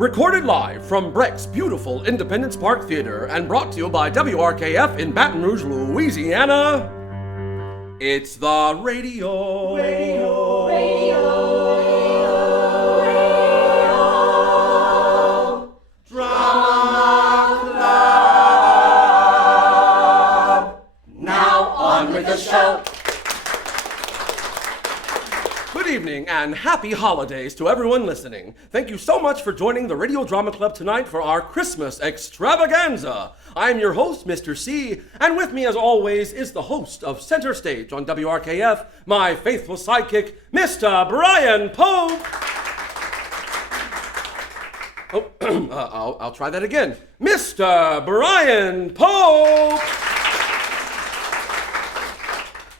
Recorded live from Breck's beautiful Independence Park Theater and brought to you by WRKF in Baton Rouge, Louisiana, it's the Radio Drama Club. Now on with the show. Good evening and happy holidays to everyone listening. Thank you so much for joining the Radio Drama Club tonight for our Christmas extravaganza. I'm your host, Mr. C, and with me as always is the host of Center Stage on WRKF, my faithful sidekick, Mr. Brian Pope. I'll try that again. Mr. Brian Pope.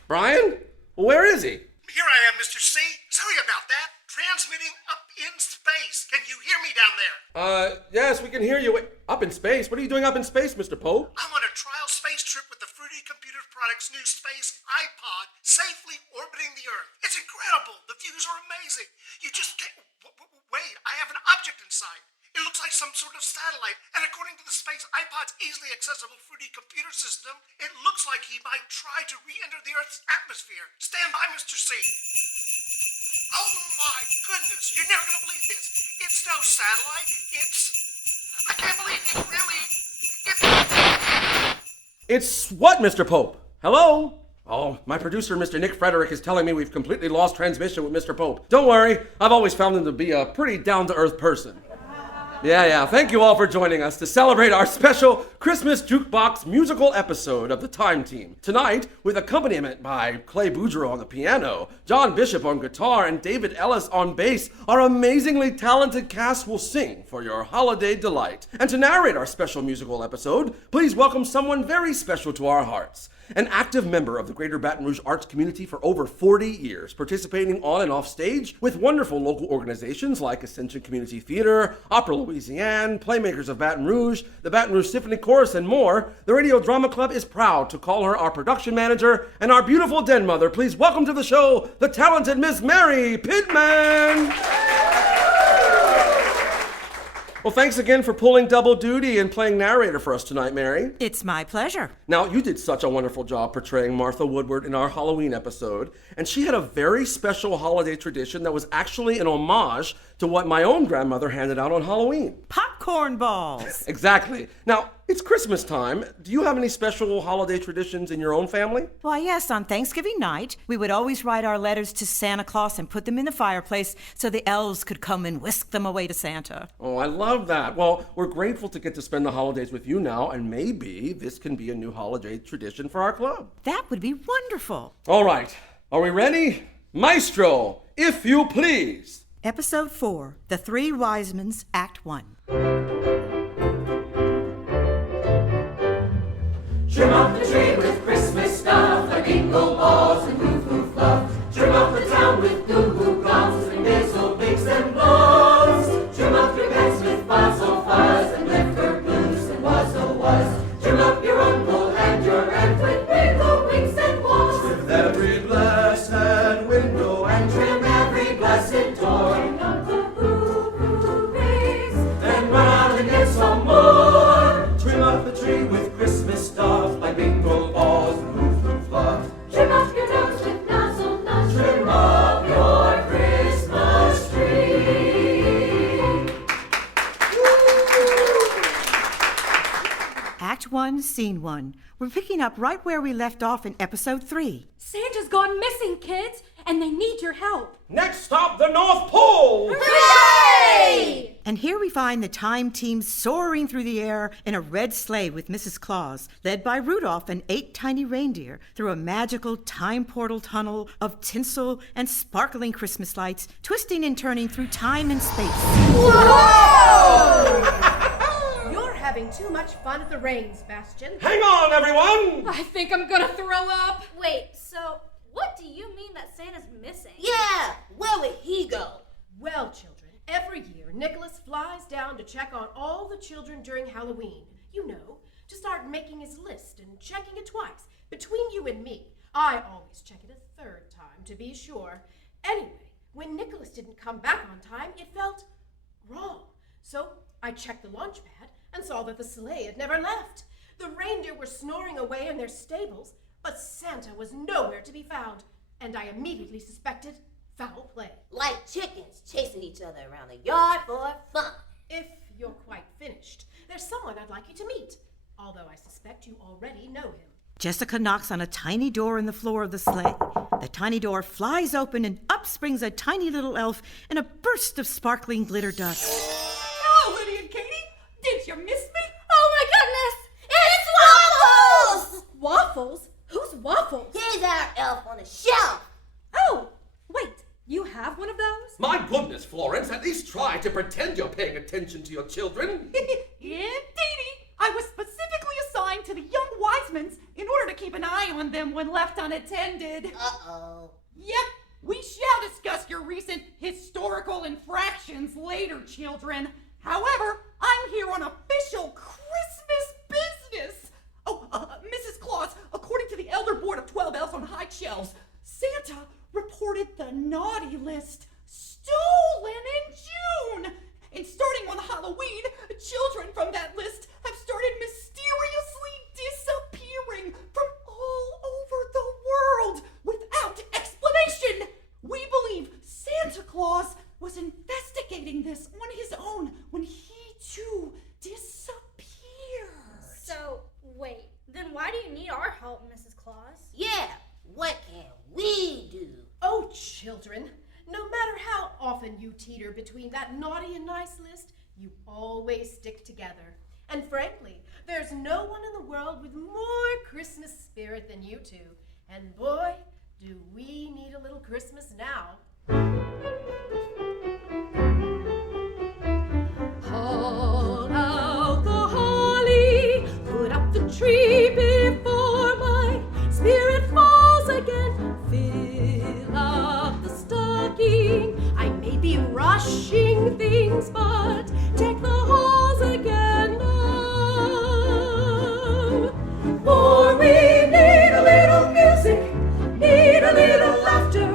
Brian? Where is he? Here I am, Mr. C. Sorry about that. Transmitting up in space. Can you hear me down there? Yes, we can hear you. Up in space? What are you doing up in space, Mr. Pope? I'm on a trial space trip with the Fruity Computer Products new space iPod, safely orbiting the Earth. It's incredible. The views are amazing. You just can't... Wait, I have an object in sight. It looks like some sort of satellite, and according to the space iPod's easily accessible Fruity computer system, it looks like he might try to re-enter the Earth's atmosphere. Stand by, Mr. C. Oh my goodness, you're never gonna believe this. It's no satellite, I can't believe it really... It's what, Mr. Pope? Hello? Oh, my producer, Mr. Nick Frederick, is telling me we've completely lost transmission with Mr. Pope. Don't worry, I've always found him to be a pretty down-to-earth person. Yeah. Thank you all for joining us to celebrate our special Christmas Jukebox musical episode of the Time Team. Tonight, with accompaniment by Clay Boudreau on the piano, John Bishop on guitar, and David Ellis on bass, our amazingly talented cast will sing for your holiday delight. And to narrate our special musical episode, please welcome someone very special to our hearts. An active member of the Greater Baton Rouge arts community for over 40 years, participating on and off stage with wonderful local organizations like Ascension Community Theater, Opera Louisiane, Playmakers of Baton Rouge, the Baton Rouge Symphony Chorus, and more, the Radio Drama Club is proud to call her our production manager and our beautiful den mother. Please welcome to the show the talented Miss Mary Pittman. Well, thanks again for pulling double duty and playing narrator for us tonight, Mary. It's my pleasure. Now, you did such a wonderful job portraying Martha Woodward in our Halloween episode, and she had a very special holiday tradition that was actually an homage to what my own grandmother handed out on Halloween. Popcorn balls. Exactly. Now, it's Christmas time. Do you have any special holiday traditions in your own family? Why, yes, on Thanksgiving night, we would always write our letters to Santa Claus and put them in the fireplace so the elves could come and whisk them away to Santa. Oh, I love that. Well, we're grateful to get to spend the holidays with you now, and maybe this can be a new holiday tradition for our club. That would be wonderful. All right. Are we ready? Maestro, if you please. Episode 4, The Three Wise Men's, Act 1. Trim up the tree with Christmas stuff, like jingle balls and hoo-hoo fluff. Trim up the town with goo-goo gums and whistle beaks and blows. Trim up your pets with fossil fuzz and lifter blues and wuzzle-wuzz. Trim up your uncle and your aunt with wiggle winks and walls. Trim every blessed window and Trim every blessed door. And Uncle Hoo-Hoo rings. then run out and get some more. Trim up the tree with Christmas stuff, like bingo balls and hoo-hoo fluff. Trim up your nose with nozzle nuts. Trim up your Christmas tree. Act 1, Scene 1. We're picking up right where we left off in Episode 3. Santa's gone missing, kids, and they need your help. Next stop, the North Pole! Hooray! And here we find the Time Team soaring through the air in a red sleigh with Mrs. Claus, led by Rudolph and 8 tiny reindeer, through a magical time portal tunnel of tinsel and sparkling Christmas lights, twisting and turning through time and space. You're having too much fun at the reins, Bastion. Hang on, everyone! I think I'm gonna throw up. Wait, so what do you mean that Santa's missing? Yeah, where would he go? Well, children, every year Nicholas flies down to check on all the children during Halloween. You know, to start making his list and checking it twice. Between you and me, I always check it a third time to be sure. Anyway, when Nicholas didn't come back on time, it felt wrong. So I checked the launch pad and saw that the sleigh had never left. The reindeer were snoring away in their stables, but Santa was nowhere to be found, and I immediately suspected foul play. Like chickens chasing each other around the yard for fun. If you're quite finished, there's someone I'd like you to meet, although I suspect you already know him. Jessica knocks on a tiny door in the floor of the sleigh. The tiny door flies open and up springs a tiny little elf in a burst of sparkling glitter dust. Hello, Lydia and Katie. Did you miss me? Oh my goodness! It's Waffles! Waffles? Who's Waffles? He's our elf on the shelf. Oh, wait, you have one of those? My goodness, Florence, at least try to pretend you're paying attention to your children. Indeedy. I was specifically assigned to the young Wisemans in order to keep an eye on them when left unattended. Uh-oh. Yep, we shall discuss your recent historical infractions later, children. However, I'm here on official Christmas business. Oh, Mrs. Claus, according to the Elder Board of 12 Elves on High Shelves, Santa reported the naughty list stolen in June. And starting on Halloween, children from that list have started mysteriously disappearing from all over the world without explanation. We believe Santa Claus was investigating this on his own when he too disappeared. So, wait, then why do you need our help, Mrs. Claus? Yeah, what can we do? Oh, children, no matter how often you teeter between that naughty and nice list, you always stick together. And frankly, there's no one in the world with more Christmas spirit than you two. And boy, do we need a little Christmas now. Haul out the holly, put up the tree before my spirit falls again. Fill up the stocking. I may be rushing things, but deck the halls again now. For we need a little music, need a little laughter,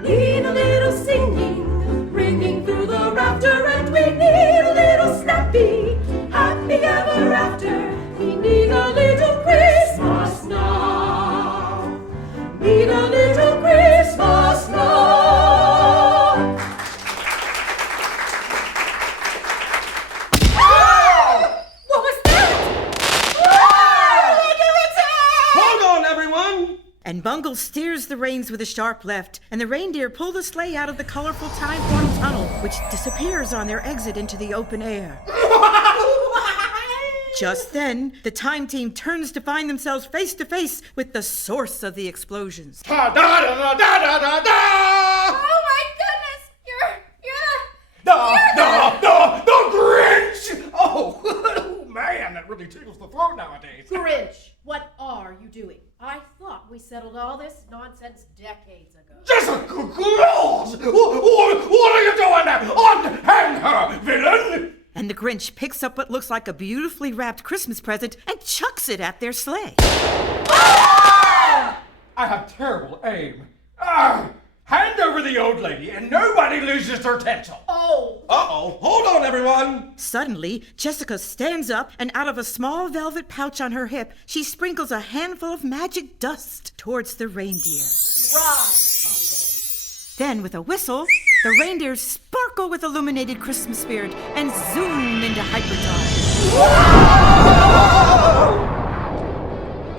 need a little singing, ringing through the rafter, and we need a little snappy, happy ever after. We need a little Christmas now. Need a little Christmas now. What was that? Hold on, everyone! And Bungle steers the reins with a sharp left, and the reindeer pull the sleigh out of the colorful time portal tunnel, which disappears on their exit into the open air. Just then, the time team turns to find themselves face to face with the source of the explosions. Da da da da da da da! Oh my goodness! You're The Grinch! Oh, man, that really tickles the throat nowadays. Grinch, what are you doing? I thought we settled all this nonsense decades ago. Jessica Claus! What are you doing there? Unhang her, villain! And the Grinch picks up what looks like a beautifully wrapped Christmas present and chucks it at their sleigh. I have terrible aim. Hand over the old lady and nobody loses their tinsel. Oh! Uh-oh, hold on, everyone! Suddenly, Jessica stands up, and out of a small velvet pouch on her hip, she sprinkles a handful of magic dust towards the reindeer. Rise, Bungle. Then, with a whistle, the reindeers sparkle with illuminated Christmas spirit and zoom into hyperdrive.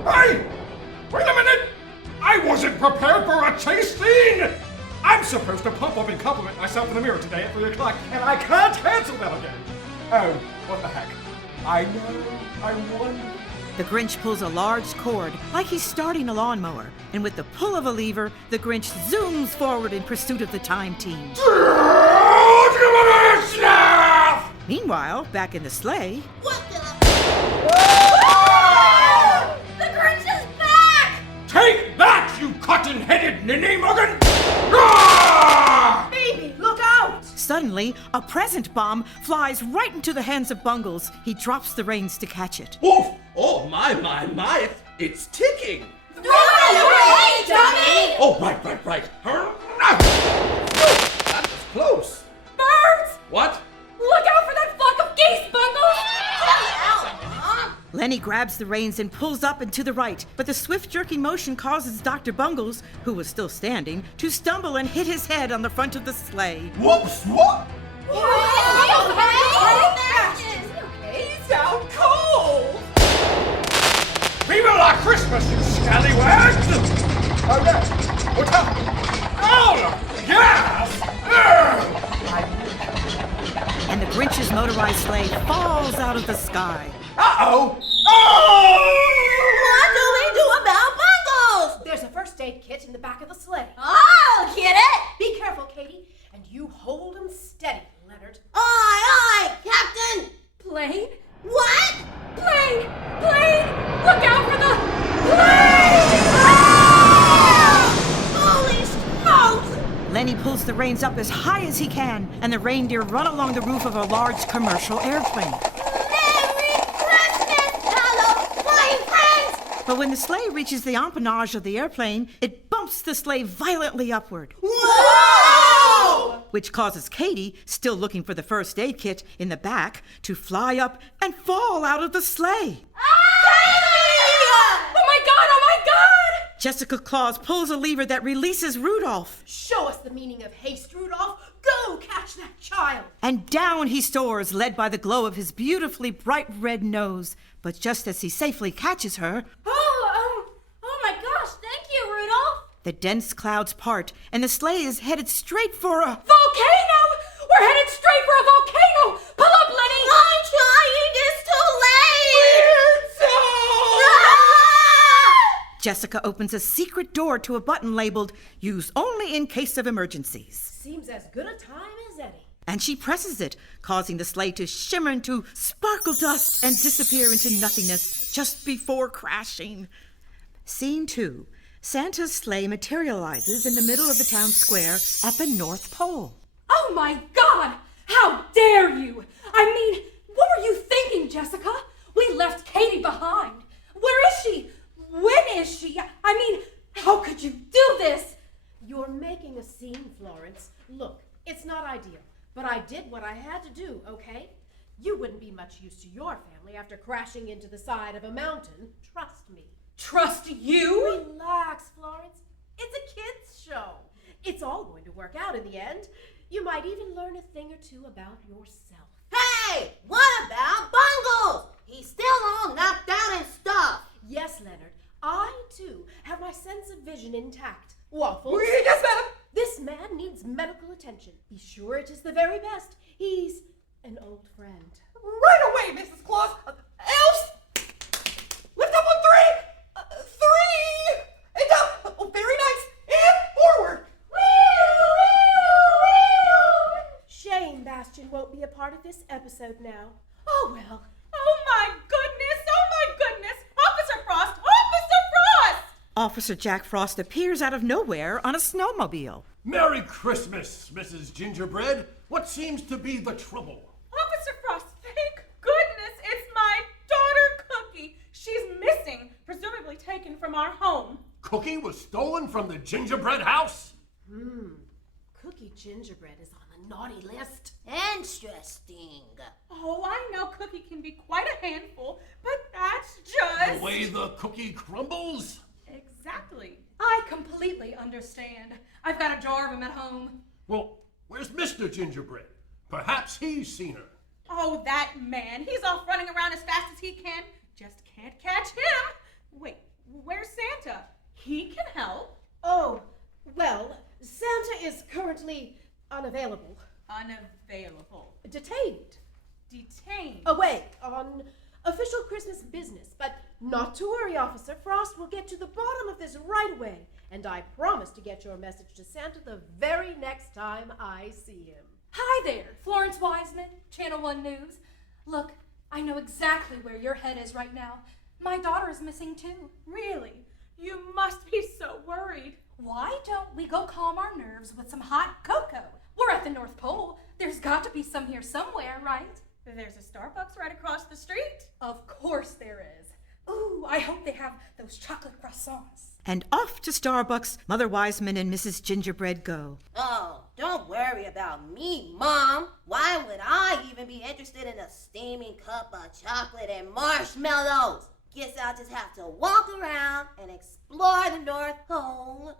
Hey! Wait a minute! I wasn't prepared for a chase scene! I'm supposed to pump up and compliment myself in the mirror today at 3 o'clock, and I can't cancel that again. Oh, what the heck. I know, I wonder. The Grinch pulls a large cord, like he's starting a lawnmower, and with the pull of a lever, the Grinch zooms forward in pursuit of the time team. Meanwhile, back in the sleigh, What the? The Grinch is back! Take that, you cotton-headed ninny-muggin! Baby, look out! suddenly a present bomb flies right into the hands of Bungles. He drops the reins to catch it. Oof! Oh, my, it's ticking! Throw it away, dummy! Oh, right. That was close. Birds! What? Look out for that fire Lenny grabs the reins and pulls up and to the right, but the swift jerking motion causes Dr. Bungles, who was still standing, to stumble and hit his head on the front of the sleigh. Whoops, what? You sound cold. Viva la Christmas, you scallywags! Oh, no. What's happening? Oh, gas! And the Grinch's motorized sleigh falls out of the sky. Uh-oh! Oh! What do we do about Bungles? There's a first aid kit in the back of the sleigh. I'll get it. Be careful, Katie, and you hold him steady, Leonard. Aye, Captain. Plane? What? Plane! Plane! Look out for the Holy smokes! Lenny pulls the reins up as high as he can, and the reindeer run along the roof of a large commercial airplane. Merry Christmas, fellow flying friends! But when the sleigh reaches the empennage of the airplane, it bumps the sleigh violently upward, Whoa! which causes Katie, still looking for the first aid kit in the back, to fly up and fall out of the sleigh. Oh my God! Oh my God! Jessica Claus pulls a lever that releases Rudolph, Show us the meaning of haste, Rudolph. Go catch that child. and down he soars, led by the glow of his beautifully bright red nose. But just as he safely catches her, Oh my gosh, thank you, Rudolph! the dense clouds part, and the sleigh is headed straight for a... Volcano! We're headed straight for a volcano! Pull up, Lenny! I'm trying, it's too late! Jessica opens a secret door to a button labeled, "Use only in case of emergencies." Seems as good a time as any. And she presses it, causing the sleigh to shimmer into sparkle dust and disappear into nothingness just before crashing. Scene 2. Santa's sleigh materializes in the middle of the town square at the North Pole. Oh my God! How dare you! I mean, what were you thinking, Jessica? We left Katie behind. Where is she? When is she? I mean, how could you do this? You're making a scene, Florence. Look, it's not ideal, but I did what I had to do, okay? You wouldn't be much use to your family after crashing into the side of a mountain. Trust me. Trust you? Relax, Florence. It's a kid's show. It's all going to work out in the end. You might even learn a thing or two about yourself. Hey, what about Bungles? He's still all knocked out and stuff. Yes, Leonard, I, too, have my sense of vision intact. Waffles. Yes, madam. This man needs medical attention. Be sure it is the very best. He's an old friend. Right away, Mrs. Claus. Elves, lift up on 3. 3. And down. Oh, very nice. And forward. Shame Bastion won't be a part of this episode now. Oh, well. Oh, my goodness. Oh, my goodness. Officer Frost. Officer Frost. Officer Jack Frost appears out of nowhere on a snowmobile. Merry Christmas, Mrs. Gingerbread. What seems to be the trouble? Officer Frost, thank goodness it's my daughter Cookie. She's missing, presumably taken from our home. Cookie was stolen from the gingerbread house? Cookie Gingerbread is on the naughty list. Interesting. Oh, I know Cookie can be quite a handful, but that's just... The way the cookie crumbles? Exactly. I completely understand. I've got a jar of him at home. Well, where's Mr. Gingerbread? Perhaps he's seen her. Oh, that man. He's off running around as fast as he can. Just can't catch him. Wait, where's Santa? He can help. Oh, well, Santa is currently unavailable. Unavailable. Detained. Detained. Away on official Christmas business. But not to worry, Officer. Frost will get to the bottom of this right away. And I promise to get your message to Santa the very next time I see him. Hi there, Florence Wiseman, Channel 1 News. Look, I know exactly where your head is right now. My daughter is missing too. Really? You must be so worried. Why don't we go calm our nerves with some hot cocoa? We're at the North Pole. There's got to be some here somewhere, right? There's a Starbucks right across the street. Of course there is. Ooh, I hope they have those chocolate croissants. And off to Starbucks, Mother Wiseman and Mrs. Gingerbread go. Oh, don't worry about me, Mom. Why would I even even be interested in a steaming cup of chocolate and marshmallows. Guess I'll just have to walk around and explore the North Pole.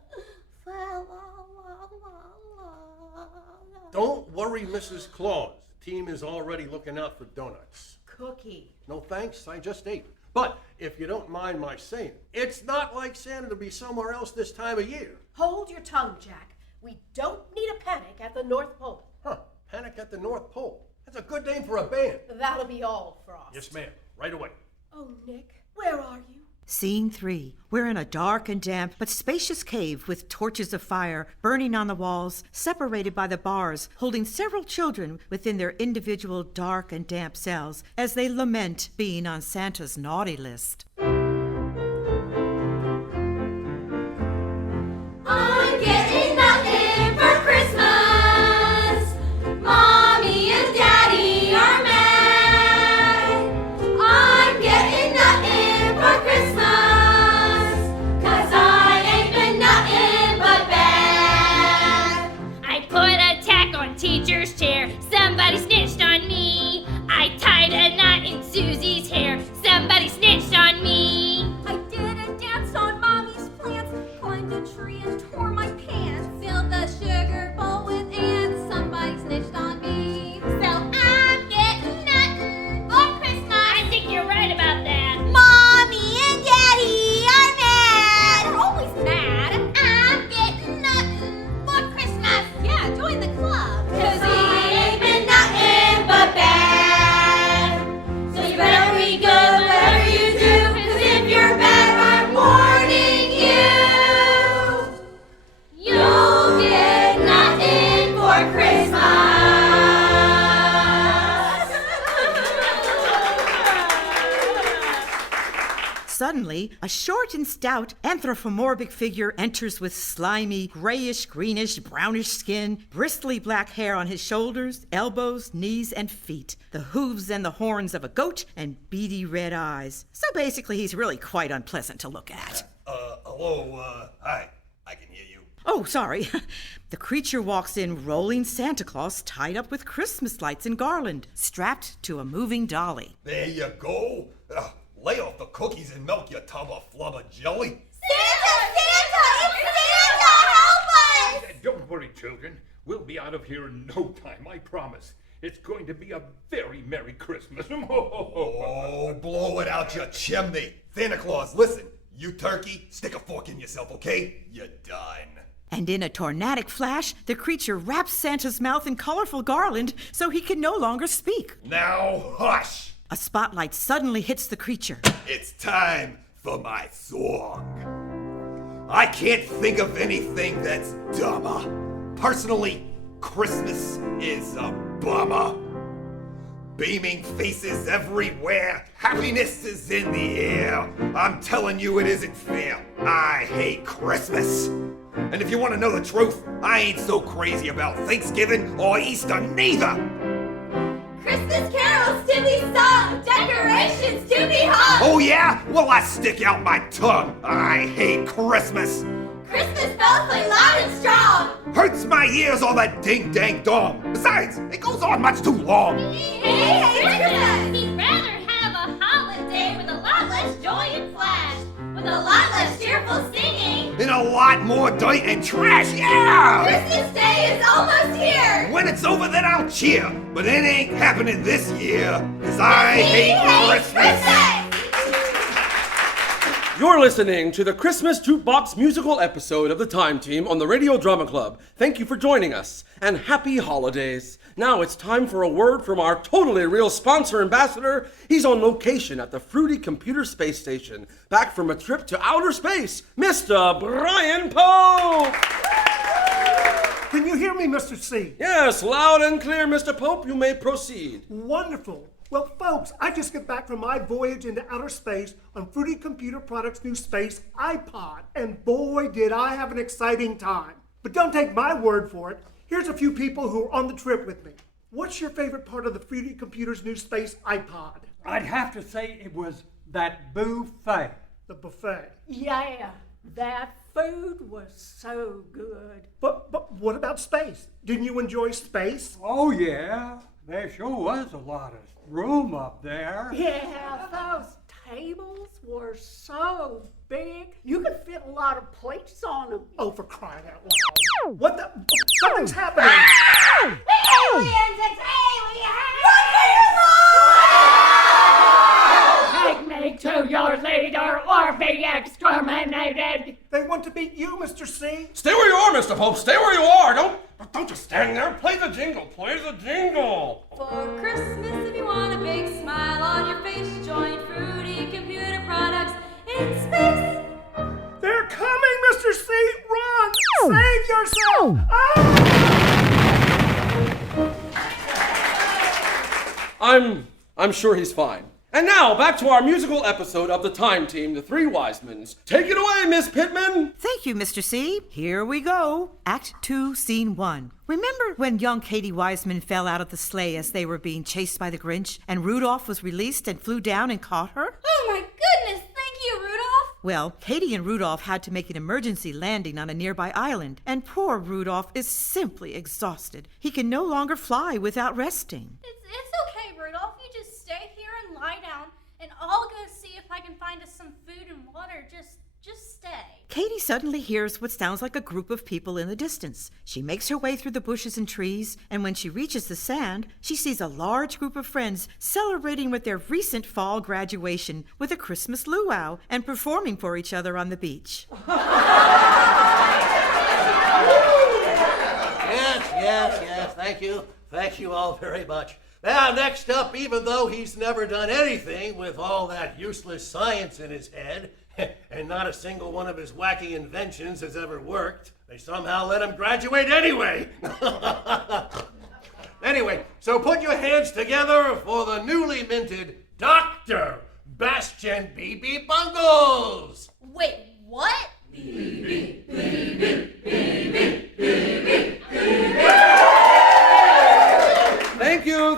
Don't worry, Mrs. Claus. The team is already looking out for donuts. Cookie. No thanks, I just ate. But if you don't mind my saying, it's not like Santa to be somewhere else this time of year. Hold your tongue, Jack. We don't need a panic at the North Pole. Huh, Panic at the North Pole. That's a good name for a band. That'll be all, Frost. Yes, ma'am. Right away. Oh, Nick, where are you? Scene 3. We're in a dark and damp but spacious cave with torches of fire burning on the walls, separated by the bars, holding several children within their individual dark and damp cells as they lament being on Santa's naughty list. I'm getting nothing for Christmas. Mommy and Daddy are mad. I'm getting nothing for Christmas, 'cause I ain't been nothing but bad. I put a tack on teacher's chair. Somebody snitched on me. I tied a knot in Susie's hair. Somebody snitched on me. I did a dance on Mommy's plants, climbed a tree and tore my pants. Filled the sugar bowl with ants. Somebody snitched on me. So I'm getting nothing for Christmas. I think you're right about that. Mommy and Daddy are mad. They're always mad. I'm getting nothing for Christmas. Yeah, join the club. 'Cause we ain't been nothing but bad. So you better be good whatever you do. 'Cause if you're bad, I'm warning you. You'll get nothing for Christmas. Suddenly, a short and stout anthropomorphic figure enters with slimy, grayish, greenish, brownish skin, bristly black hair on his shoulders, elbows, knees, and feet, the hooves and the horns of a goat, and beady red eyes. So basically, he's really quite unpleasant to look at. Hello, hi. I can hear you. Oh, sorry. The creature walks in rolling Santa Claus tied up with Christmas lights and garland, strapped to a moving dolly. There you go. Lay off the cookies and milk your tub of flubber jelly. Santa! It's Santa! Help us! Don't worry, children. We'll be out of here in no time, I promise. It's going to be a very Merry Christmas. Oh, blow it out your chimney. Santa Claus, listen. You turkey, stick a fork in yourself, okay? You're done. And in a tornadic flash, the creature wraps Santa's mouth in colorful garland so he can no longer speak. Now hush! A spotlight suddenly hits the creature. It's time for my song. I can't think of anything that's dumber. Personally, Christmas is a bummer. Beaming faces everywhere, happiness is in the air. I'm telling you it isn't fair. I hate Christmas. And if you want to know the truth, I ain't so crazy about Thanksgiving or Easter neither. Christmas carols to be sung, decorations to be hung. Oh yeah? Well, I stick out my tongue. I hate Christmas. Christmas bells play loud and strong. Hurts my ears all that ding-dang dong. Besides, it goes on much too long. Hey, Christmas! He'd rather have a holiday with a lot less joy and flash, with a lot less cheerful singing, And a lot more dirt and trash, yeah! Christmas Day is almost here. When it's over, then I'll cheer. But it ain't happening this year, 'cause I hate Christmas. You're listening to the Christmas Jukebox musical episode of the Time Team on the Radio Drama Club. Thank you for joining us, and happy holidays. Now it's time for a word from our totally real sponsor ambassador. He's on location at the Fruity Computer Space Station, back from a trip to outer space, Mr. Brian Pope! Can you hear me, Mr. C? Yes, loud and clear, Mr. Pope. You may proceed. Wonderful. Well, folks, I just got back from my voyage into outer space on Fruity Computer Products' new space iPod, and boy, did I have an exciting time. But don't take my word for it. Here's a few people who are on the trip with me. What's your favorite part of the Fruity Computer's new space iPod? I'd have to say it was that buffet. The buffet. Yeah, that food was so good. But what about space? Didn't you enjoy space? Oh, yeah. There sure was a lot of room up there. Yeah, those tables were so big. You could fit a lot of plates on them. Oh, for crying out loud. What the? Something's happening. Aliens! It's Take me to your leader or be exterminated. They want to beat you, Mr. C. Stay where you are, Mr. Pope. Stay where you are. Don't just stand there. Play the jingle. Play the jingle. For Christmas, if you want a big smile on your face, join Fruity Computer Products in space. They're coming, Mr. C. Run! Save yourself! Ah! I'm sure he's fine. And now, back to our musical episode of the Time Team, The Three Wise Men. Take it away, Miss Pittman! Thank you, Mr. C. Here we go. Act 2, Scene 1. Remember when young Katie Wiseman fell out of the sleigh as they were being chased by the Grinch, and Rudolph was released and flew down and caught her? Oh my goodness, thank you, Rudolph! Well, Katie and Rudolph had to make an emergency landing on a nearby island, and poor Rudolph is simply exhausted. He can no longer fly without resting. It's okay, Rudolph. You just stay here and lie down, and I'll go see if I can find us some food and water. Just stay. Katie suddenly hears what sounds like a group of people in the distance. She makes her way through the bushes and trees, and when she reaches the sand, she sees a large group of friends celebrating with their recent fall graduation with a Christmas luau and performing for each other on the beach. Yes, thank you. Thank you all very much. Now, next up, even though he's never done anything with all that useless science in his head, and not a single one of his wacky inventions has ever worked, they somehow let him graduate anyway. Anyway, so put your hands together for the newly minted Dr. Bastian B.B. Bungles. Wait, what?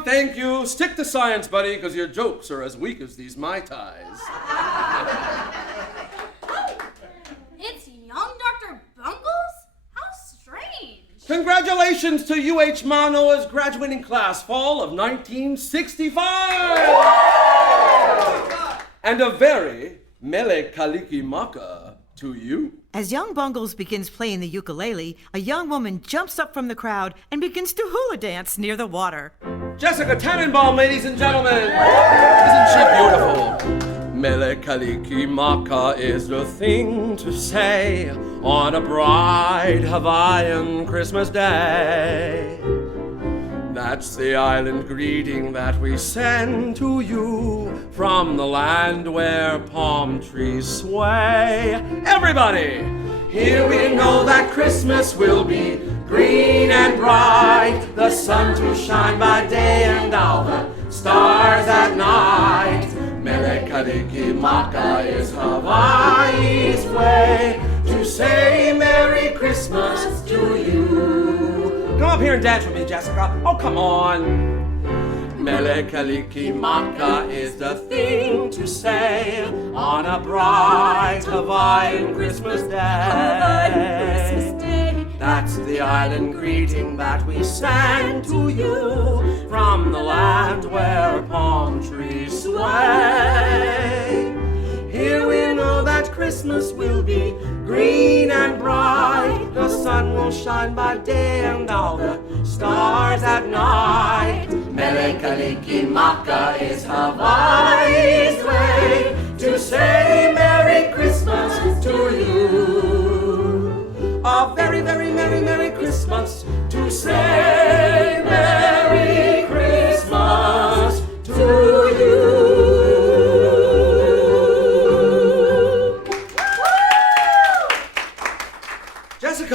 Thank you. Stick to science, buddy, because your jokes are as weak as these Mai Tais. It's young Dr. Bungles? How strange. Congratulations to UH Manoa's graduating class, fall of 1965! And a very Mele Kalikimaka to you. As young Bungles begins playing the ukulele, a young woman jumps up from the crowd and begins to hula dance near the water. Jessica Tannenbaum, ladies and gentlemen. Isn't she beautiful? Mele Kalikimaka is the thing to say on a bright Hawaiian Christmas day. That's the island greeting that we send to you from the land where palm trees sway. Everybody! Here we know that Christmas will be green and bright, the sun to shine by day and all the stars at night. Mele Kalikimaka is Hawaii's way to say Merry Christmas to you. Come up here and dance with me, Jessica. Oh, come on. Mele Kalikimaka is the thing to say on a bright Hawaiian Christmas day. That's the island greeting that we send to you from the land where palm trees sway. Here we know that Christmas will be green and bright. The sun will shine by day and all the stars at night. Mele Kalikimaka is Hawaii's way to say Merry Christmas to you. A very, very merry, Merry Christmas to say Merry Christmas to you.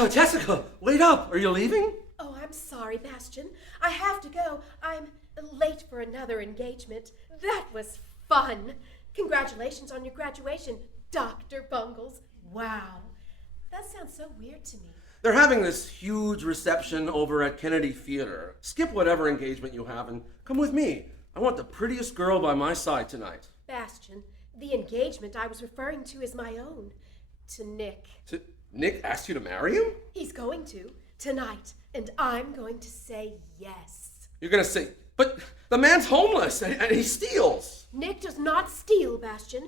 Jessica, wait up. Are you leaving? Oh, I'm sorry, Bastian. I have to go. I'm late for another engagement. That was fun. Congratulations on your graduation, Dr. Bungles. Wow. That sounds so weird to me. They're having this huge reception over at Kennedy Theater. Skip whatever engagement you have and come with me. I want the prettiest girl by my side tonight. Bastian, the engagement I was referring to is my own. To Nick. Nick asked you to marry him? He's going to, tonight, and I'm going to say yes. You're gonna say, But the man's homeless and he steals. Nick does not steal, Bastian.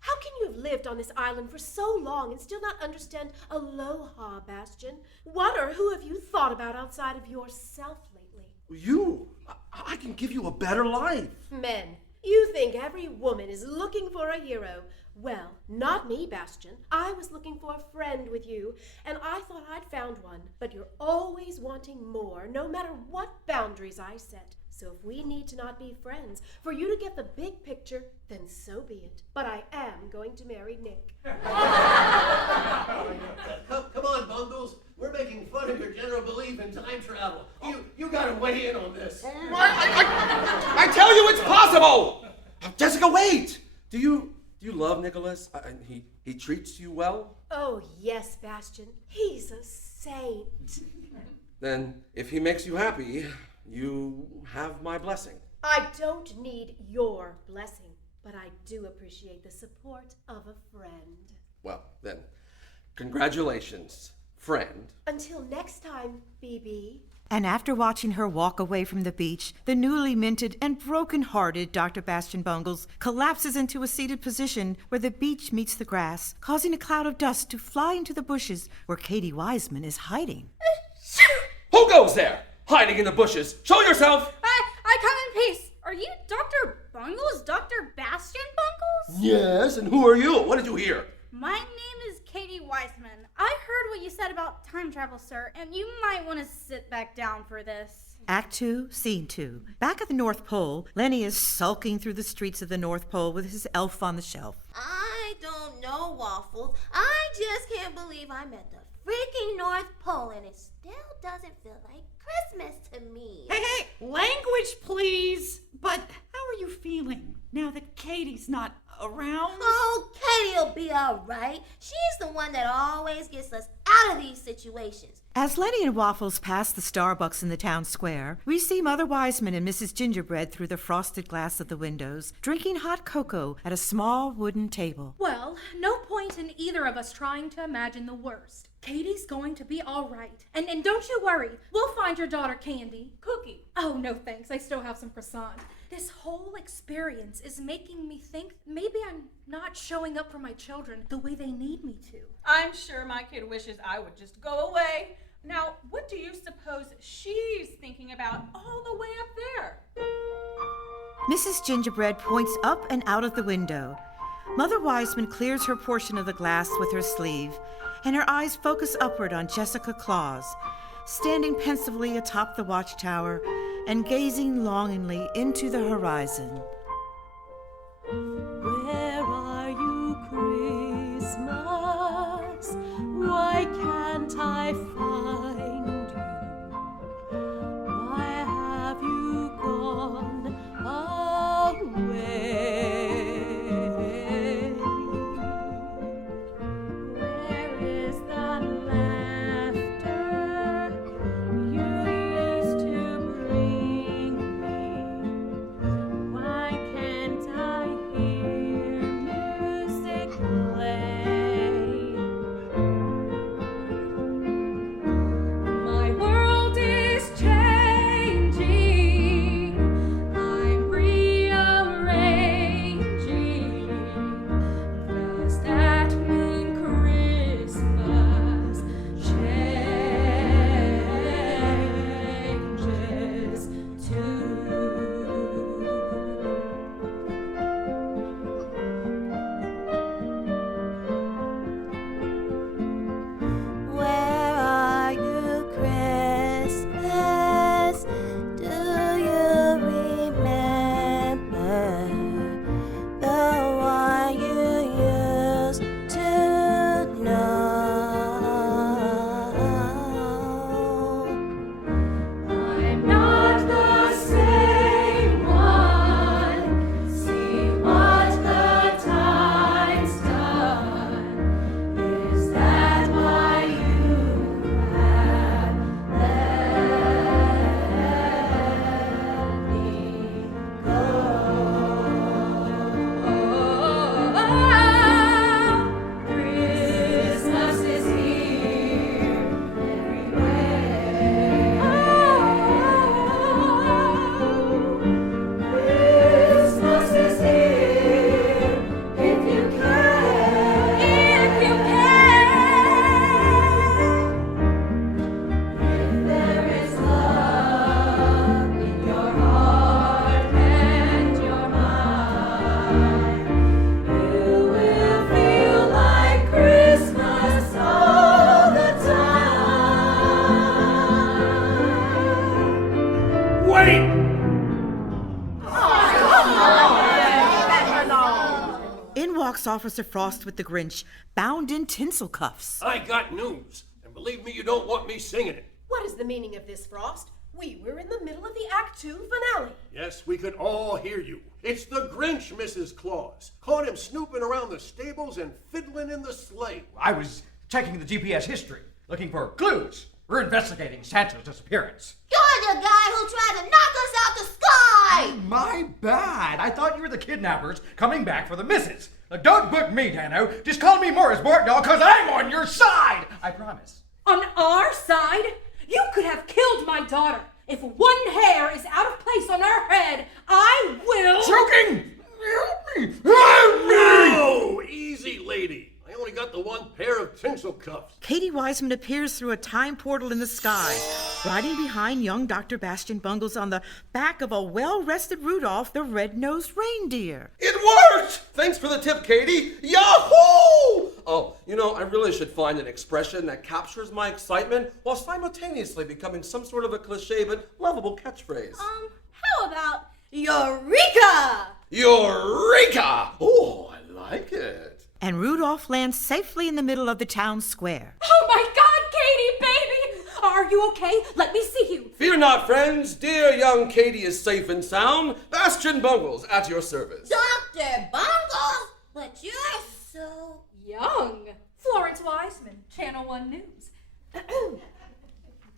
How can you have lived on this island for so long and still not understand aloha, Bastian? What or who have you thought about outside of yourself lately? I can give you a better life. Men, you think every woman is looking for a hero. Well, not me, Bastian. I was looking for a friend with you, and I thought I'd found one. But you're always wanting more, no matter what boundaries I set. So if we need to not be friends, for you to get the big picture, then so be it. But I am going to marry Nick. Come on, Bungles. We're making fun of your general belief in time travel. You gotta weigh in on this. I tell you it's possible! Jessica, wait! Do you love Nicholas? He treats you well? Oh, yes, Bastian. He's a saint. Then, if he makes you happy, you have my blessing. I don't need your blessing, but I do appreciate the support of a friend. Well, then, congratulations, friend. Until next time, BB. And after watching her walk away from the beach, the newly minted and broken-hearted Dr. Bastian Bungles collapses into a seated position where the beach meets the grass, causing a cloud of dust to fly into the bushes where Katie Wiseman is hiding. Who goes there? Hiding in the bushes. Show yourself! I come in peace. Are you Dr. Bungles? Dr. Bastian Bungles? Yes, and who are you? What did you hear? My name is Katie Wiseman. I heard what you said about time travel, sir, and you might want to sit back down for this. Act 2, Scene 2. Back at the North Pole, Lenny is sulking through the streets of the North Pole with his elf on the shelf. I don't know, Waffles. I just can't believe I'm at the freaking North Pole and it still doesn't feel like Christmas to me. Hey, language, please. But how are you feeling now that Katie's not around? Oh, Katie'll be all right. She's the one that always gets us out of these situations. As Lenny and Waffles pass the Starbucks in the town square, we see Mother Wiseman and Mrs. Gingerbread through the frosted glass of the windows, drinking hot cocoa at a small wooden table. Well, no point in either of us trying to imagine the worst. Katie's going to be all right. And don't you worry. We'll find your daughter Candy. Cookie. Oh, no thanks. I still have some croissant. This whole experience is making me think maybe I'm not showing up for my children the way they need me to. I'm sure my kid wishes I would just go away. Now, what do you suppose she's thinking about all the way up there? Mrs. Gingerbread points up and out of the window. Mother Wiseman clears her portion of the glass with her sleeve, and her eyes focus upward on Jessica Claus, standing pensively atop the watchtower and gazing longingly into the horizon. Where are you, Christmas? Why can't I find you? Why have you gone away? Where is that laughter you used to bring me? Why Wait! In walks Officer Frost with the Grinch, bound in tinsel cuffs. I got news, and believe me, you don't want me singing it. What is the meaning of this, Frost? We were in the middle of the Act 2 finale. Yes, we could all hear you. It's the Grinch, Mrs. Claus. Caught him snooping around the stables and fiddling in the sleigh. I was checking the GPS history, looking for clues. We're investigating Santa's disappearance. You're the guy who tried to knock us out the sky! My bad. I thought you were the kidnappers coming back for the missus. Now, don't book me, Dano. Just call me Morris Bortnall, because I'm on your side. I promise. On our side? You could have killed my daughter. If one hair is out of place on her head, I will... Joking! Help me! No! Easy, lady. I only got the one pair of tinsel cuffs. Katie Wiseman appears through a time portal in the sky, riding behind young Dr. Bastian Bungles on the back of a well-rested Rudolph the red-nosed reindeer. It worked! Thanks for the tip, Katie. Yahoo! Oh, you know, I really should find an expression that captures my excitement while simultaneously becoming some sort of a cliche but lovable catchphrase. How about Eureka! Eureka! Oh, I like it. And Rudolph lands safely in the middle of the town square. Oh my God, Katie, baby! Are you okay? Let me see you. Fear not, friends. Dear young Katie is safe and sound. Bastian Bungles at your service. Dr. Bungles? But you're so... Young. Florence Wiseman, Channel 1 News.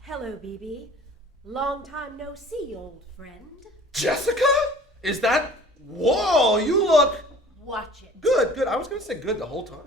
Hello, BB. Long time no see, old friend. Jessica? Is that... Whoa, you look... Watch it. Good. I was going to say good the whole time.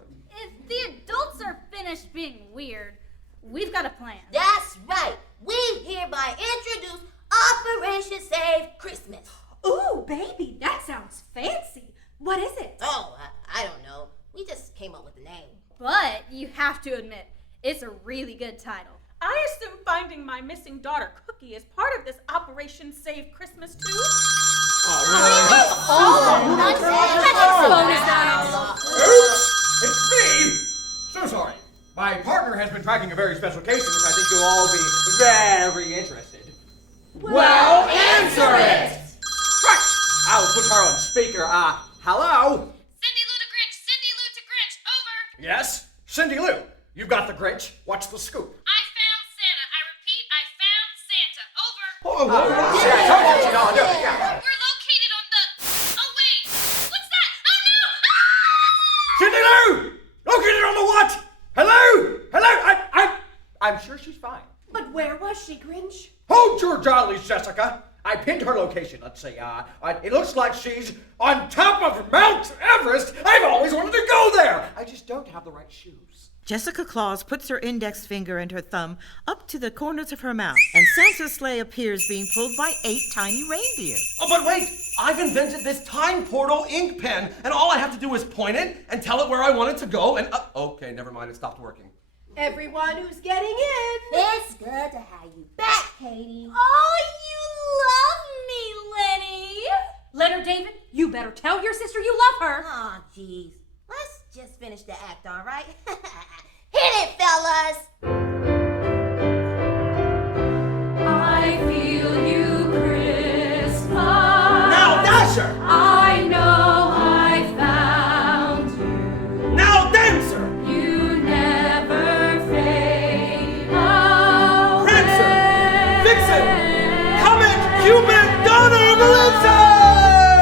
if the adults are finished being weird, we've got a plan. That's right. We hereby introduce Operation Save Christmas. Ooh, baby, that sounds fancy. What is it? Oh, I don't know. We just came up with the name. But you have to admit, it's a really good title. I assume finding my missing daughter Cookie is part of this Operation Save Christmas too? Oops! It's me! So sorry. My partner has been tracking a very special case in which I think you'll all be very interested. Well, answer it! Right! I'll put her on speaker. Hello? Cindy Lou to Grinch! Cindy Lou to Grinch! Over! Yes? Cindy Lou, you've got the Grinch. What's the scoop? I found Santa. I repeat, I found Santa. Over! Yeah. We're located on the... Oh, wait! What's that? Oh, no! Cindy Lou! Located on the what? Hello? I'm sure she's fine. But where was she, Grinch? Hold your jollies, Jessica. I pinned her location. Let's see. It looks like she's on top of Mount Everest. I've always wanted to go there. I just don't have the right shoes. Jessica Claus puts her index finger and her thumb up to the corners of her mouth, and Santa's sleigh appears being pulled by 8 tiny reindeer. Oh, but wait! I've invented this time portal ink pen, and all I have to do is point it and tell it where I want it to go, and... okay, never mind, it stopped working. Everyone who's getting in. It's good to have you back, Katie. Oh, you love me, Lenny. Leonard David, you better tell your sister you love her. Aw, jeez. Let's just finish the act, all right? Hit it, fellas! I feel you, Christmas. Now, Dasher! I know I found you. Now, Dancer! You never fade away. Prancer! Vixen! Comet! Cupid! Donna! and Melissa!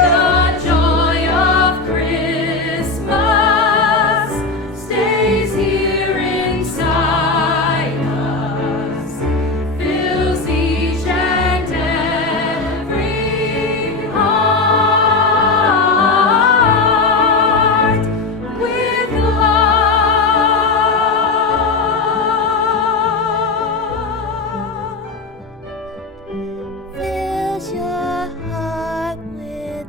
The joy of Christmas stays here inside us, fills each and every heart with love. Fills your heart with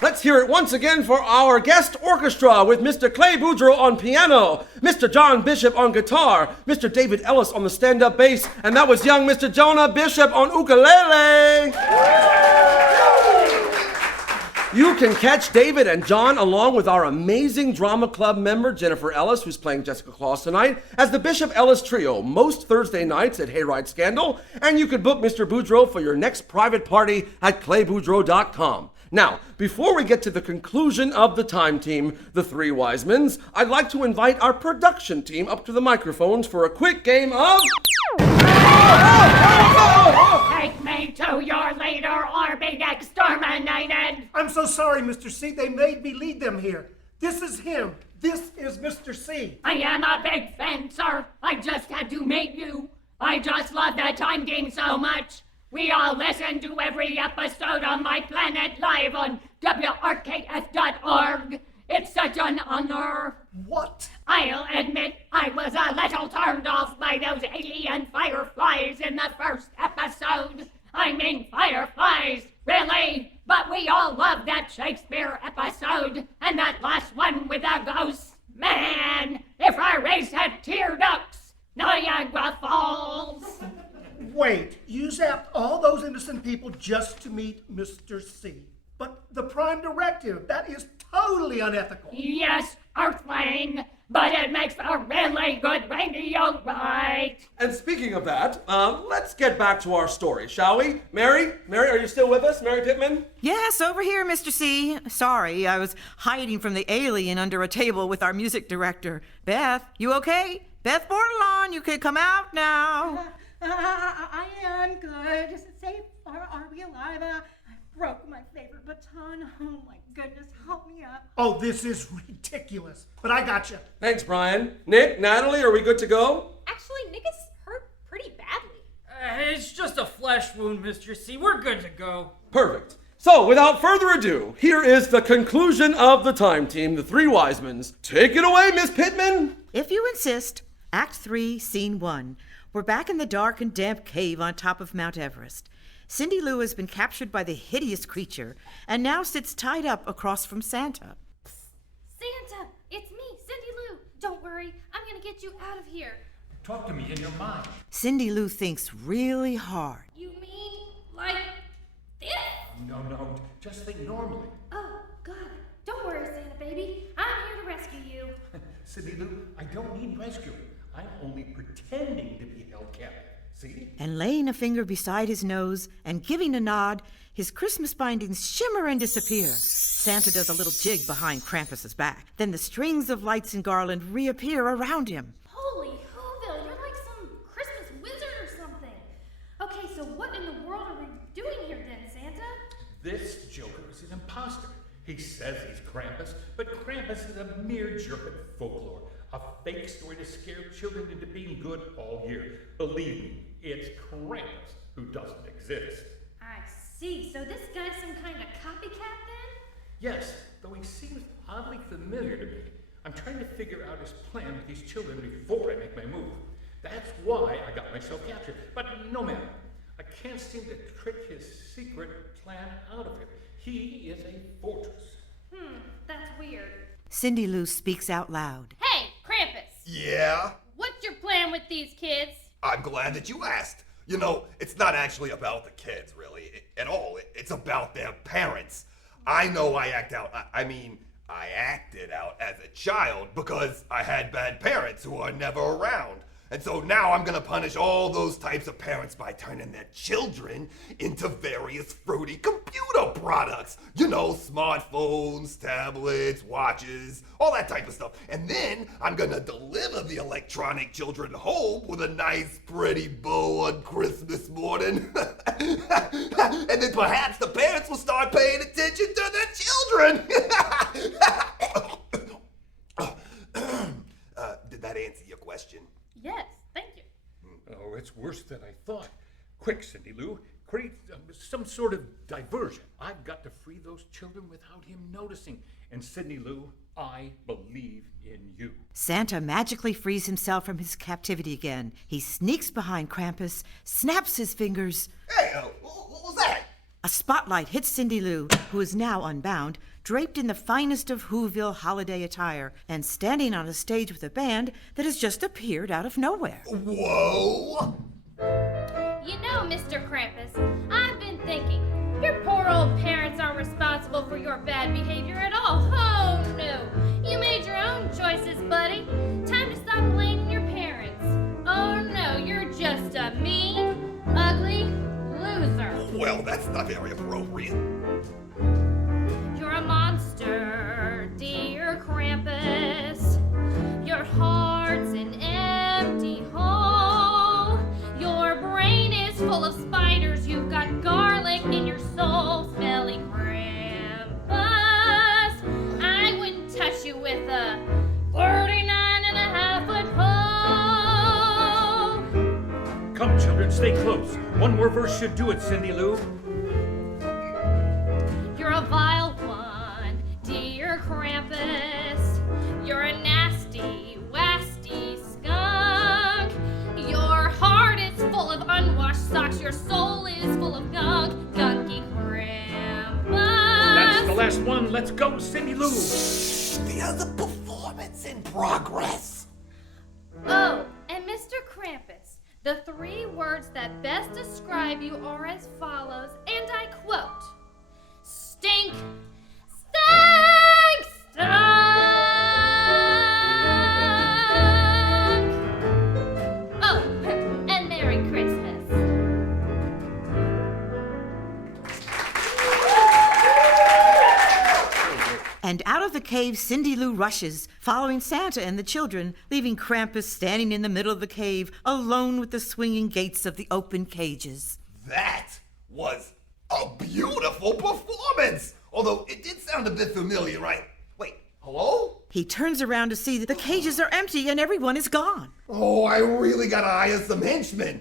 Let's hear it once again for our guest orchestra with Mr. Clay Boudreau on piano, Mr. John Bishop on guitar, Mr. David Ellis on the stand-up bass, and that was young Mr. Jonah Bishop on ukulele. You can catch David and John along with our amazing drama club member Jennifer Ellis, who's playing Jessica Claus tonight, as the Bishop Ellis Trio most Thursday nights at Hayride Scandal, and you can book Mr. Boudreaux for your next private party at clayboudreaux.com. Now, before we get to the conclusion of the Time Team, the Three Wise Men's, I'd like to invite our production team up to the microphones for a quick game of... Take me to your leader or be exterminated! I'm so sorry, Mr. C. They made me lead them here. This is him. This is Mr. C. I am a big fan, sir. I just had to meet you. I just love the Time Team so much. We all listen to every episode on My Planet live on WRKF.org. It's such an honor. What? I'll admit I was a little turned off by those alien fireflies in the first episode. I mean fireflies, really? But we all loved that Shakespeare episode, and that last one with the ghosts. Man, if our race had tear ducts, Niagara Falls. Wait, you zapped all those innocent people just to meet Mr. C. But the Prime Directive, that is totally unethical. Yes, Earthling, but it makes for really good radio, right? And speaking of that, let's get back to our story, shall we? Mary, are you still with us? Mary Pittman? Yes, over here, Mr. C. Sorry, I was hiding from the alien under a table with our music director. Beth, you okay? Beth Bordelon, you can come out now. I am good. Is it safe? Are we alive? I broke my favorite baton. Oh my goodness, help me up. Oh, this is ridiculous. But I got you. Thanks, Brian. Nick, Natalie, are we good to go? Actually, Nick is hurt pretty badly. It's just a flesh wound, Mr. C. We're good to go. Perfect. So, without further ado, here is the conclusion of the Time Team, the Three Wise Men's. Take it away, Miss Pittman. If you insist, Act 3, Scene 1. We're back in the dark and damp cave on top of Mount Everest. Cindy Lou has been captured by the hideous creature and now sits tied up across from Santa. Santa, it's me, Cindy Lou. Don't worry, I'm gonna get you out of here. Talk to me in your mind. Cindy Lou thinks really hard. You mean like this? No, just think normally. Oh, God. Don't worry, Santa baby. I'm here to rescue you. Cindy Lou, I don't need rescuing. I'm only pretending to be held captive. See? And laying a finger beside his nose and giving a nod, his Christmas bindings shimmer and disappear. Santa does a little jig behind Krampus's back. Then the strings of lights and garland reappear around him. Holy Whoville, you're like some Christmas wizard or something. Okay, so what in the world are we doing here then, Santa? This Joker is an imposter. He says he's Krampus, but Krampus is a mere jerk of folklore. A fake story to scare children into being good all year. Believe me, it's Krampus who doesn't exist. I see. So this guy's some kind of copycat then? Yes, though he seems oddly familiar to me. I'm trying to figure out his plan with these children before I make my move. That's why I got myself captured. But no matter. I can't seem to trick his secret plan out of him. He is a fortress. That's weird. Cindy Lou speaks out loud. Hey, Krampus! Yeah? What's your plan with these kids? I'm glad that you asked. You know, it's not actually about the kids, really, at all. It's about their parents. I know I acted out as a child because I had bad parents who are never around. And so now I'm gonna punish all those types of parents by turning their children into various fruity computer products. You know, smartphones, tablets, watches, all that type of stuff. And then I'm gonna deliver the electronic children home with a nice pretty bow on Christmas morning. And then perhaps the parents will start paying attention to their children. Did that answer your question? Yes, thank you. Oh, it's worse than I thought. Quick, Cindy Lou, create some sort of diversion. I've got to free those children without him noticing. And Cindy Lou, I believe in you. Santa magically frees himself from his captivity again. He sneaks behind Krampus, snaps his fingers. Hey, what was that? A spotlight hits Cindy Lou, who is now unbound, draped in the finest of Whoville holiday attire, and standing on a stage with a band that has just appeared out of nowhere. Whoa! You know, Mr. Krampus, I've been thinking, Your poor old parents aren't responsible for your bad behavior at all. Oh no. You made your own choices, buddy. Time to stop blaming your parents. Oh no, you're just a mean, ugly loser. Well, that's not very appropriate. You're a monster, dear Krampus. Your heart's an empty hole. Your brain is full of spiders. You've got garlic in your soul, smelly Krampus. I wouldn't touch you with a 39.5-foot pole. Come, children, stay close. One more verse should do it, Cindy Lou. You're a vile one, dear Krampus. You're a nasty, wasty skunk. Your heart is full of unwashed socks. Your soul is full of gunk, gunky Krampus. That's the last one. Let's go, Cindy Lou. There's a performance in progress. Oh, and Mr. Krampus, the 3 words that best describe you are as follows, and I quote, stink, stank, stunk. Oh, and Merry Christmas. And out of the cave, Cindy Lou rushes, following Santa and the children, leaving Krampus standing in the middle of the cave, alone with the swinging gates of the open cages. That was a beautiful performance. Although it did sound a bit familiar, right? Wait, hello? He turns around to see that the cages are empty and everyone is gone. Oh, I really gotta hire some henchmen.